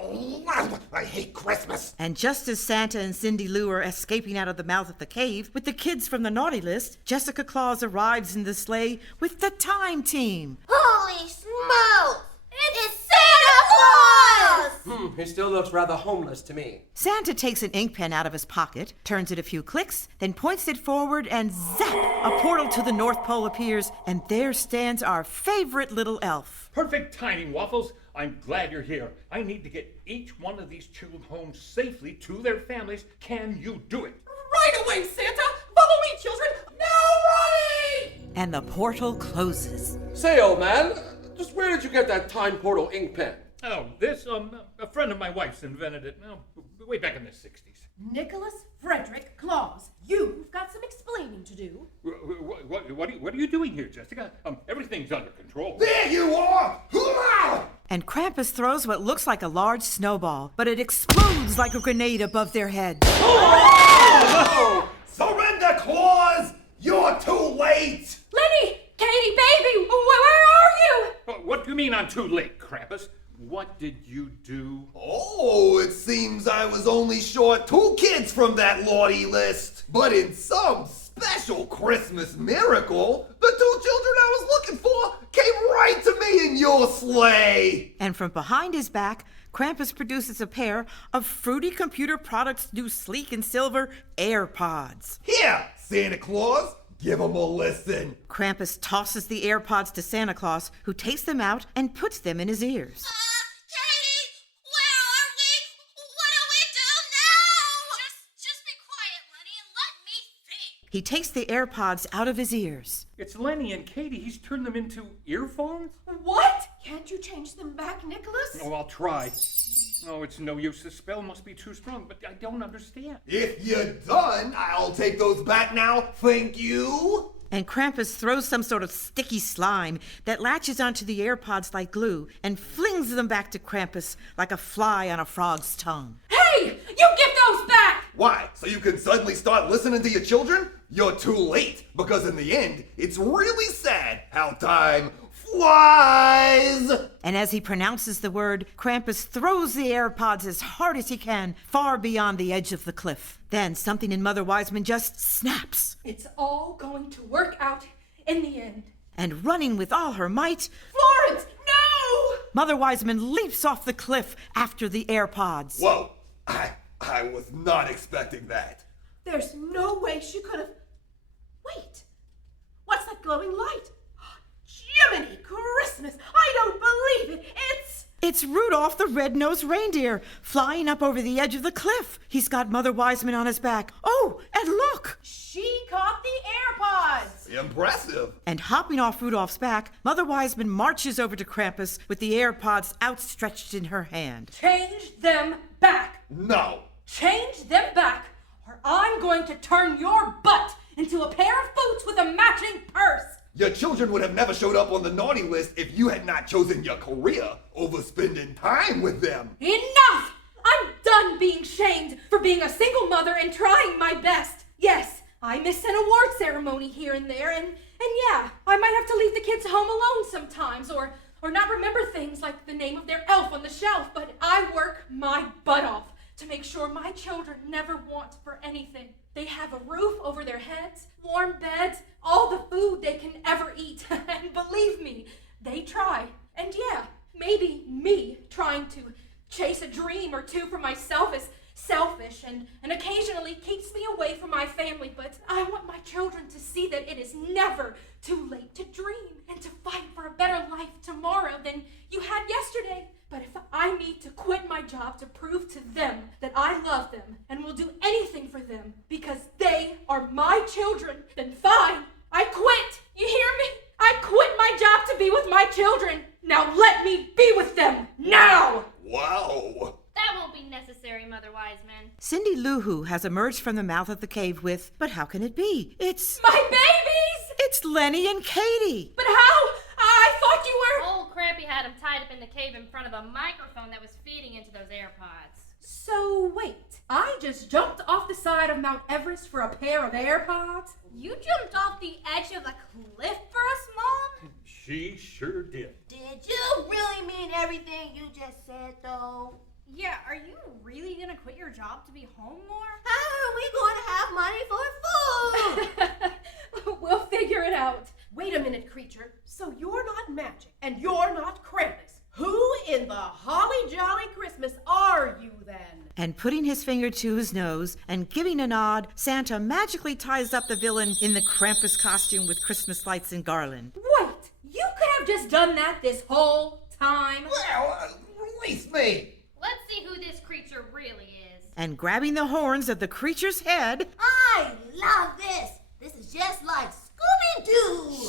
Oh, I hate Christmas. And just as Santa and Cindy Lou are escaping out of the mouth of the cave with the kids from the naughty list, Jessica Claus arrives in the sleigh with the Time Team. Holy smokes! It's Santa Claus! He still looks rather homeless to me. Santa takes an ink pen out of his pocket, turns it a few clicks, then points it forward, and zap! A portal to the North Pole appears, and there stands our favorite little elf. Perfect timing, Waffles. I'm glad you're here. I need to get each one of these children home safely to their families. Can you do it? Right away, Santa! Follow me, children! Now running! And the portal closes. Say, old man, just where did you get that time portal ink pen? Oh, this, a friend of my wife's invented it way back in the 60s. Nicholas Frederick Claus, you've got some explaining to do. What are you doing here, Jessica? Everything's under control. There you are! And Krampus throws what looks like a large snowball, but it explodes like a grenade above their heads. Oh! Surrender, Claus! You're too late! Lenny! Katie, baby! Where are you? What do you mean I'm too late, Krampus? What did you do? Oh, it seems I was only short 2 kids from that naughty list. But in some special Christmas miracle, the 2 children I was looking for came right to me in your sleigh. And from behind his back, Krampus produces a pair of Fruity Computer Products' new sleek and silver AirPods. Here, Santa Claus, give them a listen. Krampus tosses the AirPods to Santa Claus, who takes them out and puts them in his ears. He takes the AirPods out of his ears. It's Lenny and Katie. He's turned them into earphones? What? Can't you change them back, Nicholas? Oh, I'll try. Oh, it's no use. The spell must be too strong, but I don't understand. If you're done, I'll take those back now. Thank you. And Krampus throws some sort of sticky slime that latches onto the AirPods like glue and flings them back to Krampus like a fly on a frog's tongue. Hey! You give those back! Why? So you can suddenly start listening to your children? You're too late, because in the end, it's really sad how time flies! And as he pronounces the word, Krampus throws the AirPods as hard as he can, far beyond the edge of the cliff. Then something in Mother Wiseman just snaps. It's all going to work out in the end. And running with all her might, Florence, no! Mother Wiseman leaps off the cliff after the AirPods. Whoa, I was not expecting that. There's no way she could have... Wait, what's that glowing light? Jiminy Christmas, I don't believe it. It's... It's Rudolph the Red-Nosed Reindeer, flying up over the edge of the cliff. He's got Mother Wiseman on his back. Oh, and look! She caught the AirPods! Impressive. And hopping off Rudolph's back, Mother Wiseman marches over to Krampus with the AirPods outstretched in her hand. Change them back. No. Change them back, or I'm going to turn your butt into a pair of boots with a matching purse. Your children would have never showed up on the naughty list if you had not chosen your career over spending time with them. Enough! I'm done being shamed for being a single mother and trying my best. Yes, I miss an award ceremony here and there, and yeah, I might have to leave the kids home alone sometimes, or not remember things like the name of their elf on the shelf, but I work my butt off to make sure my children never want for anything. They have a roof over their heads, warm beds, all the food they can ever eat. And believe me, they try. And yeah, maybe me trying to chase a dream or two for myself is selfish and occasionally keeps me away from my family, but I want my children to see that it is never too late to dream and to fight for a better life tomorrow than you had yesterday. But if I need to quit my job to prove to them that I love them and will do anything for them because they are my children, then fine, I quit. You hear me? I quit my job to be with my children. Now let me be with them, now! Wow. That won't be necessary, Mother Wiseman. Cindy Lou Who has emerged from the mouth of the cave with, but how can it be? It's... My babies! It's Lenny and Katie! But how? I thought you were... Old Crampy had him tied up in the cave in front of a microphone that was feeding into those AirPods. So wait, I just jumped off the side of Mount Everest for a pair of AirPods? You jumped off the edge of a cliff for us, Mom? She sure did. Did you really mean everything you just said, though? Yeah, are you really gonna quit your job to be home more? How are we going to have money for food? We'll figure it out. Wait a minute, creature. So you're not magic, and you're not Krampus. Who in the holly jolly Christmas are you then? And putting his finger to his nose and giving a nod, Santa magically ties up the villain in the Krampus costume with Christmas lights and garland. Wait, you could have just done that this whole time. Well, release me. Let's see who this creature really is. And grabbing the horns of the creature's head... I love this. This is just like Scooby-Doo.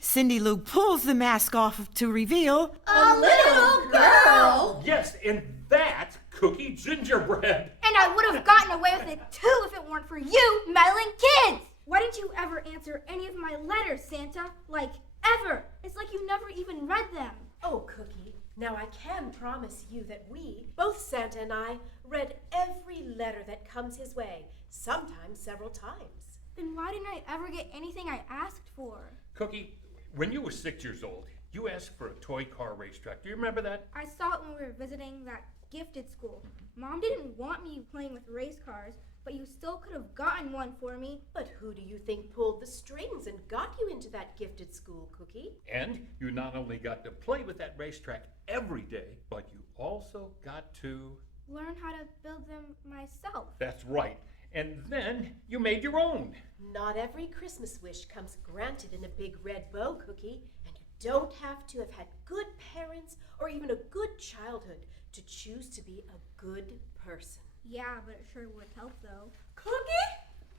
Cindy Lou pulls the mask off to reveal... A little girl. Yes, and that's Cookie Gingerbread. And I would have gotten away with it too if it weren't for you meddling kids. Why didn't you ever answer any of my letters, Santa? Like, ever. It's like you never even read them. Oh, Cookie, now I can promise you that we, both Santa and I, read every letter that comes his way, sometimes several times. Then why didn't I ever get anything I asked for? Cookie, when you were 6 years old, you asked for a toy car racetrack. Do you remember that? I saw it when we were visiting that gifted school. Mom didn't want me playing with race cars, but you still could have gotten one for me. But who do you think pulled the strings and got you into that gifted school, Cookie? And you not only got to play with that racetrack every day, but you also got to... learn how to build them myself. That's right. And then you made your own. Not every Christmas wish comes granted in a big red bow, Cookie, and you don't have to have had good parents or even a good childhood to choose to be a good person. Yeah, but it sure would help, though. Cookie?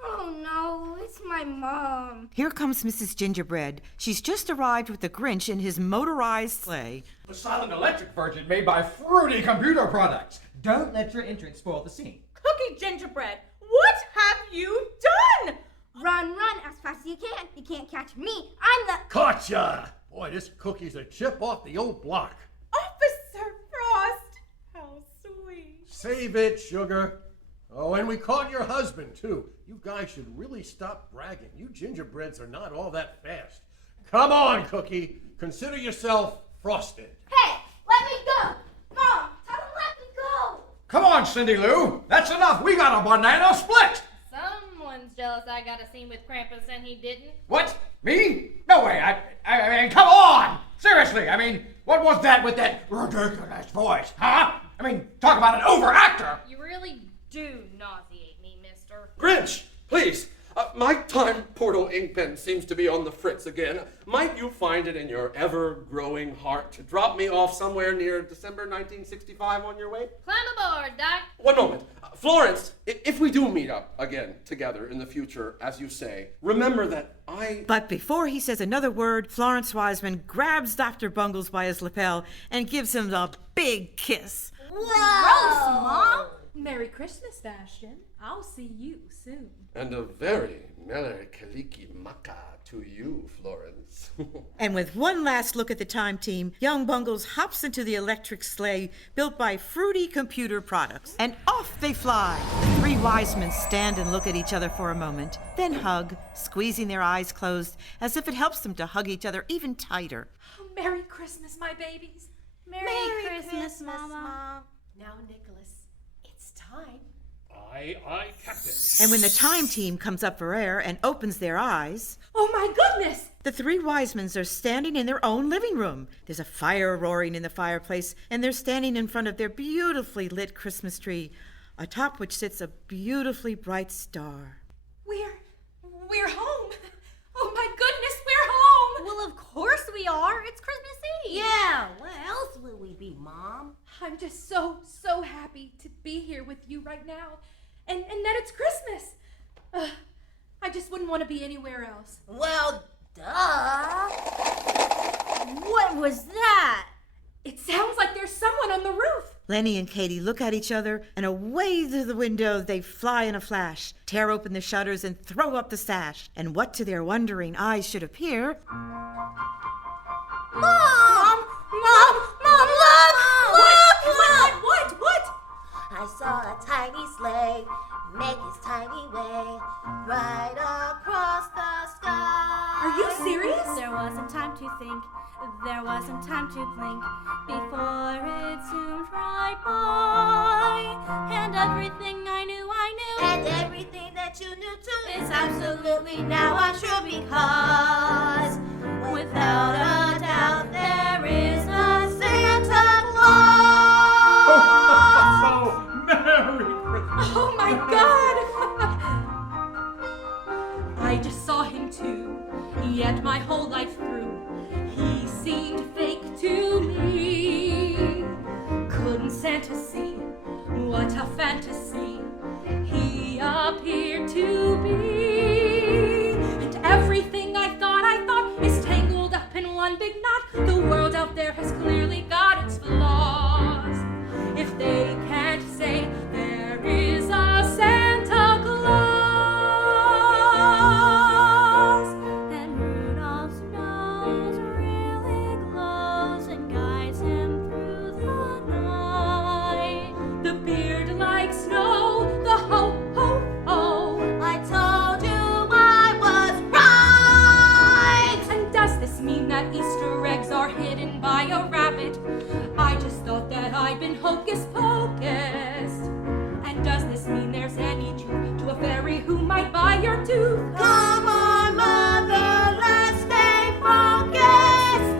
Oh, no, it's my mom. Here comes Mrs. Gingerbread. She's just arrived with the Grinch in his motorized sleigh. The silent electric version made by Fruity Computer Products. Don't let your entrance spoil the scene. Cookie Gingerbread, what have you done? Run as fast as you can. You can't catch me. I'm the... Gotcha! Boy, this cookie's a chip off the old block. Officer Frost, how sweet. Save it, sugar. Oh, and we caught your husband, too. You guys should really stop bragging. You gingerbreads are not all that fast. Come on, Cookie. Consider yourself frosted. Hey, let me go. Mom, tell him let me go. Come on, Cindy Lou. That's enough. We got a banana split. Someone's jealous I got a scene with Krampus and he didn't. What? Me? No way. I mean, come on. Seriously, I mean, what was that with that ridiculous voice, huh? I mean, talk about an overactor. You really do nauseate me, mister. Grinch, please, My time portal ink pen seems to be on the fritz again. Might you find it in your ever-growing heart to drop me off somewhere near December 1965 on your way? Climb aboard, Doc. One moment. Florence, if we do meet up again together in the future, as you say, remember that I... But before he says another word, Florence Wiseman grabs Dr. Bungles by his lapel and gives him a big kiss. Gross, Mom! Merry Christmas, Bastion. I'll see you soon. And a very Merry Kaliki Maka to you, Florence. And with one last look at the time team, young Bungles hops into the electric sleigh built by Fruity Computer Products. And off they fly. The three wise men stand and look at each other for a moment, then hug, squeezing their eyes closed as if it helps them to hug each other even tighter. Oh, Merry Christmas, my babies. Merry Christmas, Mama. Now, Nicholas, it's time. Aye, Captain. And when the time team comes up for air and opens their eyes... Oh, my goodness! The three wise men are standing in their own living room. There's a fire roaring in the fireplace, and they're standing in front of their beautifully lit Christmas tree, atop which sits a beautifully bright star. We're home. Oh, my goodness, we're home! Well, of course we are. It's Christmas Eve. Yeah, where else would we be, Mom? I'm just so happy to be here with you right now. And that it's Christmas. I just wouldn't want to be anywhere else. Well, duh. What was that? It sounds like there's someone on the roof. Lenny and Katie look at each other, and away through the window they fly in a flash, tear open the shutters, and throw up the sash. And what to their wondering eyes should appear... Mom, look! What? I saw a tiny sleigh make its tiny way right across the sky. Are you serious? There wasn't time to think, there wasn't time to blink, before it zoomed right by. And everything I knew, and everything that you knew too, is absolutely now untrue, because without a doubt there is a Santa Claus. Oh, Merry Christmas. Oh my God! I just saw him too, yet my whole life through, he seemed fake to me. Couldn't Santa see what a fantasy he appeared to be? And everything I thought is tangled up in one big knot. The world out there has clearly got its flaws. If they can't say there is a Santa Claus, and Rudolph's nose really glows and guides him through the night. The beard like snow, the ho, ho, ho. I told you I was right. And does this mean that Easter eggs are hidden by a rabbit? I just thought that I'd been hocus pocus. And does this mean there's any truth to a fairy who might buy your tooth? Come on, Mother, let's stay focused.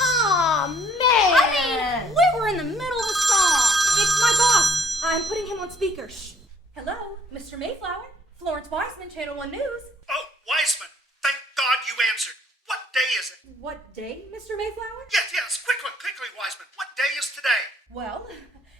Aw, man. I mean, we were in the middle of a song. It's my boss. I'm putting him on speaker. Shh. Hello, Mr. Mayflower. Florence Wiseman, Channel 1 News. Oh, Wiseman, thank God you answered. What day is it? What day, Mr. Mayflower? Yes, quickly, Wiseman. What day is today? Well,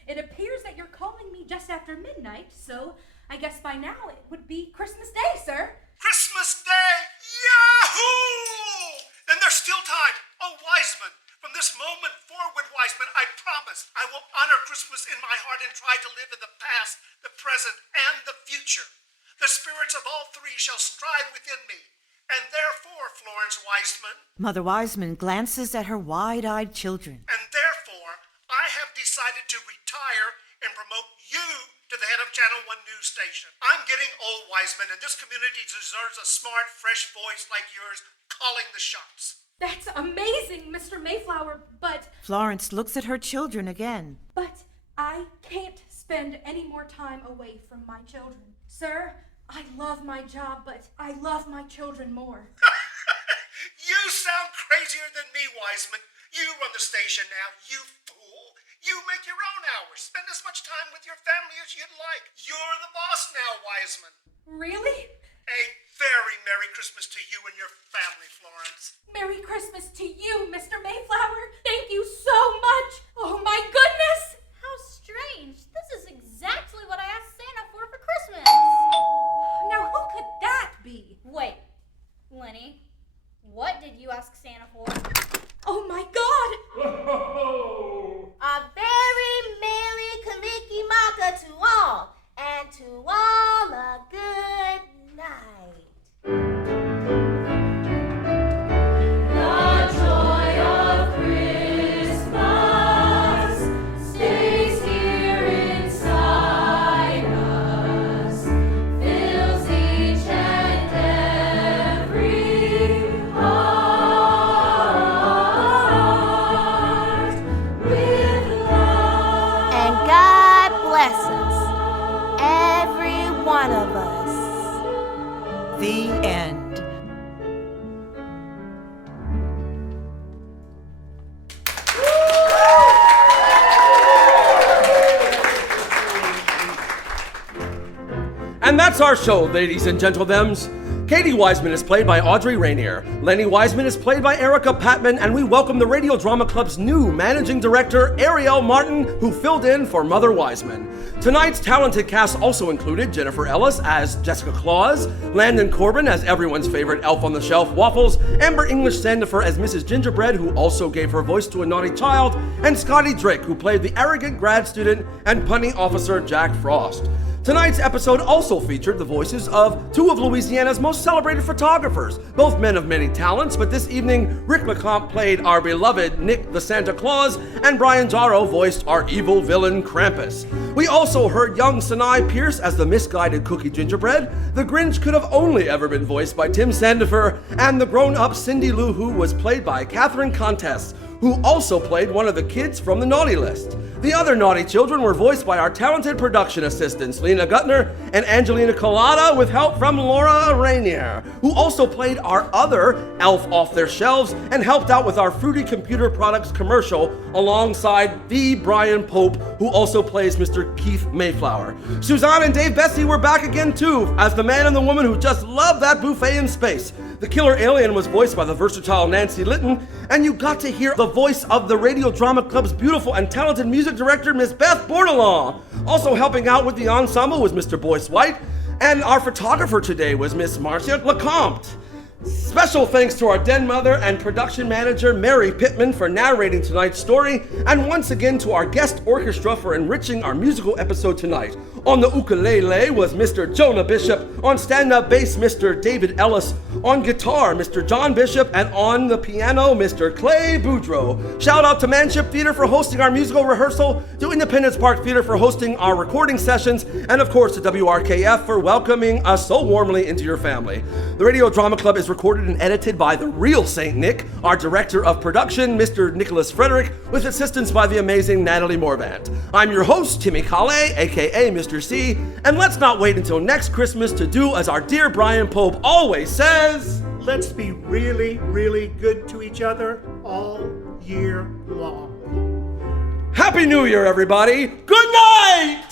it appears that you're calling me just after midnight, so I guess by now it would be Christmas Day, sir. Christmas Day! Yahoo! Then there's still time. Oh, Wiseman, from this moment forward, Wiseman, I promise I will honor Christmas in my heart and try to live in the past, the present, and the future. The spirits of all three shall strive within me. And therefore, Florence Wiseman, Mother Wiseman glances at her wide-eyed children. and therefore, I have decided to retire and promote you to the head of Channel 1 News Station. I'm getting old, Wiseman, and this community deserves a smart, fresh voice like yours calling the shots. That's amazing, Mr. Mayflower, but Florence looks at her children again. I can't spend any more time away from my children. Sir, I love my job, but I love my children more. You sound crazier than me, Wiseman. You run the station now, you fool. You make your own hours. Spend as much time with your family as you'd like. You're the boss now, Wiseman. Really? A very Merry Christmas to you and your family, Florence. Merry Christmas to you, Mr. Mayflower. Thank you so much. Oh, my goodness. How strange. This is exactly what I asked Santa for Christmas. Now, who could that be? Wait, Lenny, what did you ask Santa for? Oh, my God. A very Merry Kalikimaka to all, and to all a good night. The joy of Christmas stays here inside us, fills each and every heart with love. And God bless us, every one of us. The end. And that's our show, ladies and gentlethems. Katie Wiseman is played by Audrey Rainier. Lenny Wiseman is played by Erica Patman, and we welcome the Radio Drama Club's new managing director, Ariel Martin, who filled in for Mother Wiseman. Tonight's talented cast also included Jennifer Ellis as Jessica Claus, Landon Corbin as everyone's favorite elf on the shelf, Waffles, Amber English Sandifer as Mrs. Gingerbread, who also gave her voice to a naughty child, and Scotty Drake, who played the arrogant grad student and punny officer Jack Frost. Tonight's episode also featured the voices of two of Louisiana's most celebrated photographers, both men of many talents, but this evening, Rick LeCompte played our beloved Nick the Santa Claus, and Brian Jaro voiced our evil villain Krampus. We also heard young Sinai Pierce as the misguided Cookie Gingerbread. The Grinch could have only ever been voiced by Tim Sandifer, and the grown-up Cindy Lou Who was played by Catherine Contest, who also played one of the kids from the Naughty List. The other naughty children were voiced by our talented production assistants, Lena Gutner and Angelina Colada, with help from Laura Rainier, who also played our other elf off their shelves and helped out with our Fruity Computer Products commercial alongside the Brian Pope, who also plays Mr. Keith Mayflower. Suzanne and Dave Bessie were back again too, as the man and the woman who just loved that buffet in space. The killer alien was voiced by the versatile Nancy Litton, and you got to hear the voice of the Radio Drama Club's beautiful and talented music director, Miss Beth Bordelon. Also helping out with the ensemble was Mr. Boyce White, and our photographer today was Miss Marcia LeCompte. Special thanks to our den mother and production manager, Mary Pittman, for narrating tonight's story, and once again to our guest orchestra for enriching our musical episode tonight. On the ukulele was Mr. Jonah Bishop, on stand-up bass, Mr. David Ellis, on guitar, Mr. John Bishop, and on the piano, Mr. Clay Boudreau. Shout out to Manship Theater for hosting our musical rehearsal, to Independence Park Theater for hosting our recording sessions, and of course to WRKF for welcoming us so warmly into your family. The Radio Drama Club is recorded and edited by the real Saint Nick, our director of production, Mr. Nicholas Frederick, with assistance by the amazing Natalie Morvant. I'm your host, Timmy Calais, aka Mr. C, and let's not wait until next Christmas to do as our dear Brian Pope always says, let's be really, really good to each other all year long. Happy New Year, everybody! Good night!